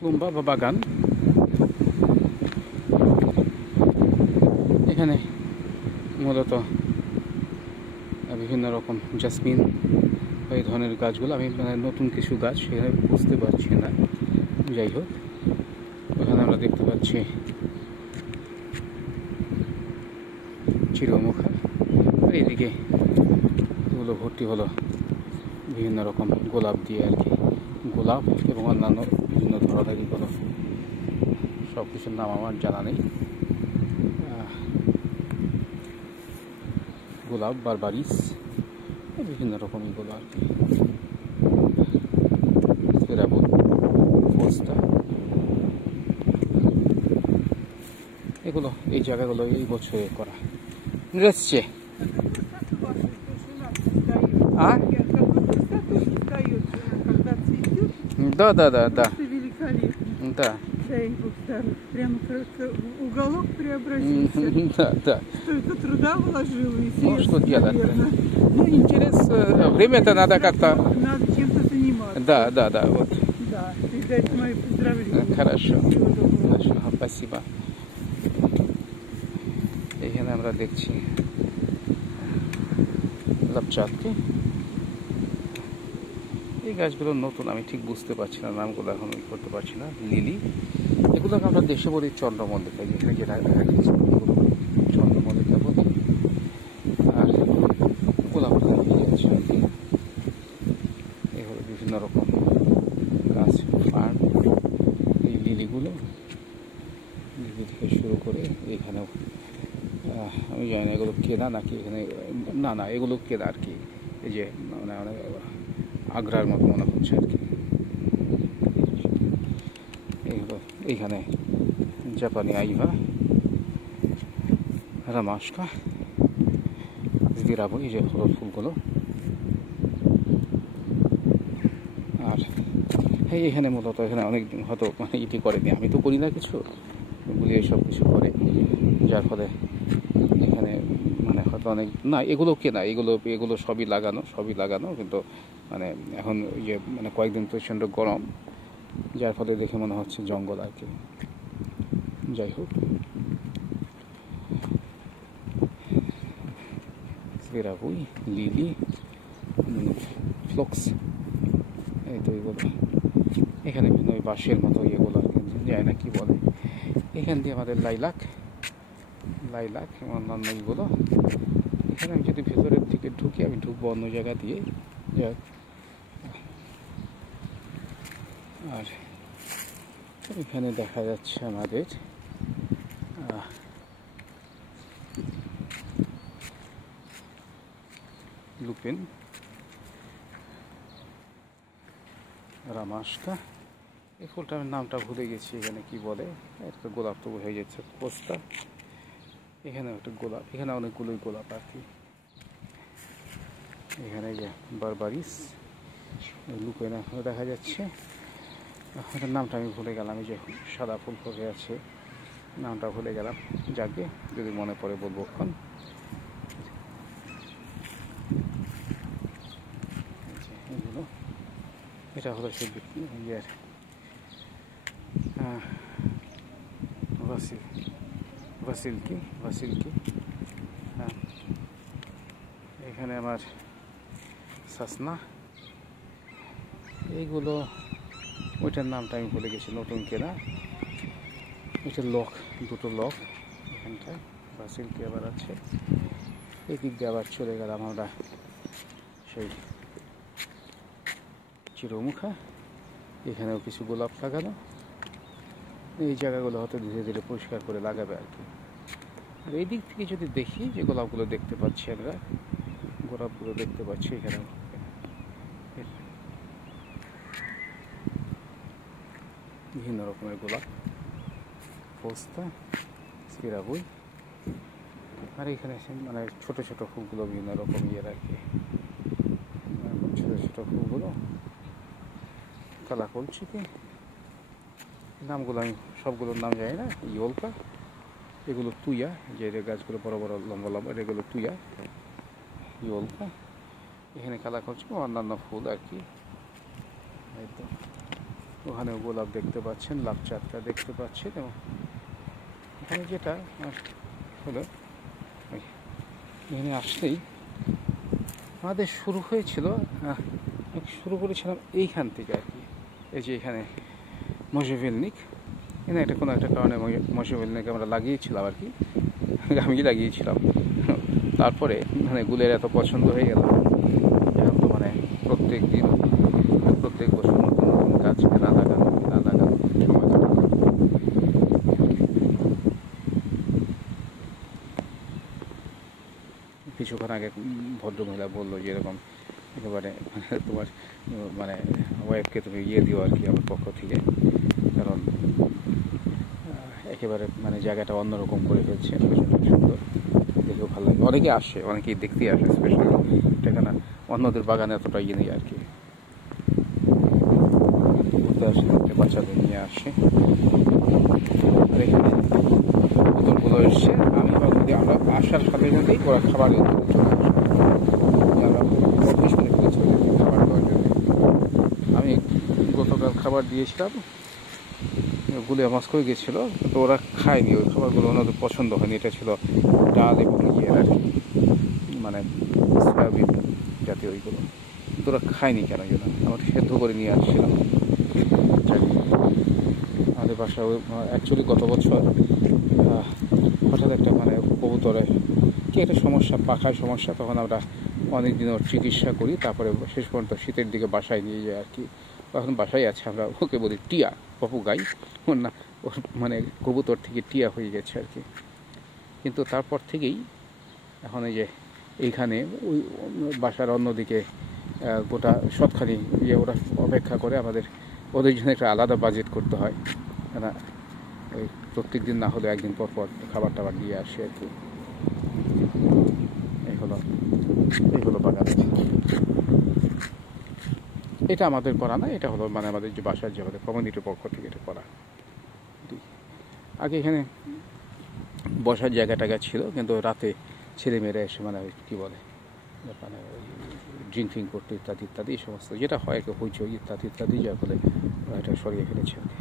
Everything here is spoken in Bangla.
কুম্বা বা বাগান। এখানে মূলত বিভিন্ন রকম জাসমিন এই ধরনের গাছগুলো, আমি নতুন কিছু গাছ সেখানে বুঝতে পারছি না। যাই হোক, ওখানে আমরা দেখতে পাচ্ছি চিরমুখা, আর এদিকে এগুলো ভর্তি হলো বিভিন্ন রকম গোলাপ দিয়ে আর কি। গোলাপ এবং অন্যান্য বিভিন্ন ধরনের এগুলো, সব কিছুর নাম আমার জানা নেই। গোলাপ, বারবারিস, বিভিন্ন রকম এগুলো আর কি। সেরাবুল, ফোস্টা, এগুলো এই জায়গাগুলো এই বছরে করা এসছে। А? Да, да, да, да. Да. Прямо уголок преобразился. Да, да. Столько труда вложил. Ну, что делать? Ну, интерес. Время-то надо как-то... Надо чем-то заниматься. Да, да, да, вот. Да, передайте мои поздравления. Хорошо. Хорошо, спасибо. এখানে আমরা দেখছি লাপচাঁদকে। এই গাছগুলো নতুন, আমি ঠিক বুঝতে পারছি না নামগুলো, এখন করতে পারছি না। লিলি, এগুলোকে আমরা দেশে বলি চন্দ্রমল্লিকা, যেখানে যেটা চন্দ্রমল্লিকা বলি। আর গোলাপ আছে, এগুলো বিভিন্ন রকম গাছ ফার্ম। এই লিলিগুলো, লিলি থেকে শুরু করে এখানেও আমি জানি না এগুলো কেনা নাকি এখানে, না না এগুলো কেনা আর কি। এই যে মানে অনেক আগ্রার মতো মনে হচ্ছে আর কি। এইগুলো এইখানে জাপানি আইভা, রামাস্কা, জিরাবো, এই যে হলুদ ফুলগুলো। আর এইখানে মূলত এখানে অনেক হয়তো মানে ইটি করেনি, আমি তো করি না কিছু, গুলিয়ে সব কিছু করে, যার ফলে এখানে মানে হয়তো অনেক না, এগুলো কেনা, এগুলো সবই লাগানো কিন্তু মানে এখন ইয়ে মানে কয়েকদিন প্রচণ্ড গরম, যার ফলে দেখে মনে হচ্ছে জঙ্গল আর কি। যাই হোক, সেরাবুই, লিলি, ফ্লক্স, এই তো এগুলো। এখানে বিভিন্ন ওই বাঁশের মতো ইয়েগুলো আর কি, যায় না কি বলে। এখান দিয়ে আমাদের লাইলাক এবং অন্যান্য এইগুলো। এখানে আমি যদি ভেতরের দিকে ঢুকি, আমি ঢুকবো অন্য জায়গা দিয়ে। আর এখানে দেখা যাচ্ছে আমাদের লুপিন, রামাস্কা। এই ফুলটার নামটা ভুলে গেছি, এখানে কি বলে, একটা গোলাপ তো হয়ে যাচ্ছে, পোস্তা। এখানে একটা গোলাপ, এখানে অনেকগুলোই গোলাপ আর কি। এখানে যে বারবারিস, লুপিন দেখা যাচ্ছে। এটার নামটা আমি ভুলে গেলাম, এই যে সাদা ফুল ফুটে আছে, নামটা ভুলে গেলাম। যাকে যদি মনে পড়ে বলবো এখন। এগুলো, এটা হলো সেই ইয়ের ভাসিলকি। হ্যাঁ, এখানে আমার সাসনা, এইগুলো ওইটার নামটা আমি ভুলে গেছি, নতুন কেনা। এটা লক, দুটো লক এখানটায়, ভাসিলকি আবার আছে। এই দিক দিয়ে আবার চলে গেলাম আমরা সেই চিরমুখা। এখানেও কিছু গোলাপ লাগানো, এই জায়গাগুলো হয়তো ধীরে ধীরে পরিষ্কার করে লাগাবে আর কি। আর এই দিক থেকে যদি দেখি, যে গোলাপগুলো দেখতে পাচ্ছি আমরা, গোলাপগুলো দেখতে পাচ্ছি এখানে বিভিন্ন রকমের গোলাপ, পোস্তা, সিরাবুই। আর এখানে মানে ছোট ছোট ফুলগুলো বিভিন্ন রকম ইয়ের আর কি, ছোট ছোট ফুলগুলো। কালাকলচিকে, নামগুলো আমি সবগুলোর নাম জানি না। ইয়োলকা, এগুলো তুয়া, যে গাছগুলো বড় বড় লম্বা লম্বা, এগুলো তুয়া, ইয়োলকা। এখানে কালাকলচিকে, অন্যান্য ফুল আর কি। এই তো ওখানে গোলাপ দেখতে পাচ্ছেন, লাভ চাঁদটা দেখতে পাচ্ছেন। এবং এখানে যেটা হলো এখানে আসলেই আমাদের শুরু হয়েছিল, শুরু করেছিলাম এইখান থেকে আর কি। এই যে এখানে মশাভেলনিক, এখানে একটা কোনো একটা কারণে মশাভেলনিক আমরা লাগিয়েছিলাম আর কি, আমি লাগিয়েছিলাম। তারপরে মানে গুলের এত পছন্দ হয়ে গেল, এখন তো মানে প্রত্যেক দিন প্রত্যেক বছর নতুন নতুন গাছ কেনা লাগানো সময় কাটানো। কিছুক্ষণ আগে ভদ্রমহিলা বললো যে এরকম একেবারে তোমার মানে ওয়াইফকে তুমি দিও আর কি আমার পক্ষ থেকে, কারণ একেবারে মানে জায়গাটা অন্যরকম করে ফেলছে, সুন্দর, দেখেও ভালো লাগে। অনেকে আসে, অনেকেই দেখতেই আসে, স্পেশালি এটা না অন্যদের বাগানে এতটা নেই আর কি, ঘুরতে আসে, বাচ্চাদের নিয়ে আসে। আর এখানে বোতলগুলো এসছে, আমি যদি আমরা আসার সাথে সাথেই ওরা খাবার চলে আসে, আমরা চলে যাই খাবার দেওয়ার জন্য। আমি গতকাল খাবার দিয়েছিলাম, গুলিয়া মস্কো গেছিলো, কিন্তু ওরা খায়নি ওই খাবারগুলো, ওনাদের পছন্দ হয়নি। এটা ছিল ডাল এবং আর কি মানে সয়াবিন জাতীয় ওইগুলো, কিন্তু ওরা খায়নি কেন যেন, আমরা সেদ্ধ করে নিয়ে আসছিলাম। আমাদের বাসায় অ্যাকচুয়ালি গত বছর হঠাৎ একটা মানে কবুতরে কি একটা সমস্যা, পাখার সমস্যা, তখন আমরা অনেক দিন ওর চিকিৎসা করি, তারপরে শেষ পর্যন্ত শীতের দিকে বাসায় নিয়ে যাই আর কি। এখন বাসায় আছে, আমরা ওকে বলি টিয়া, পপু গাই, ওর না ওর মানে কবুতর থেকে টিয়া হয়ে গেছে আর কি। কিন্তু তারপর থেকেই এখন এই যে এইখানে ওই বাসার অন্যদিকে গোটা সবখানি ওরা অপেক্ষা করে, আমাদের ওদের জন্য একটা আলাদা বাজেট করতে হয়, কেন ওই প্রত্যেক দিন না হলে একদিন পর পর খাবার টাবার দিয়ে আসে আর কি। এই হলো বাগান। এটা আমাদের করা না, এটা হলো মানে আমাদের যে বাসার যে আমাদের কমিউনিটির পক্ষ থেকে এটা করা। আগে এখানে বসার জায়গা ছিল, কিন্তু রাতে ছেলেমেয়েরা এসে মানে কী বলে মানে ড্রিঙ্কিং করতে ইত্যাদি ইত্যাদি এই সমস্ত যেটা হয় হইচই ইত্যাদি ইত্যাদি, যার ফলে এটা সরিয়ে ফেলেছে আর কি।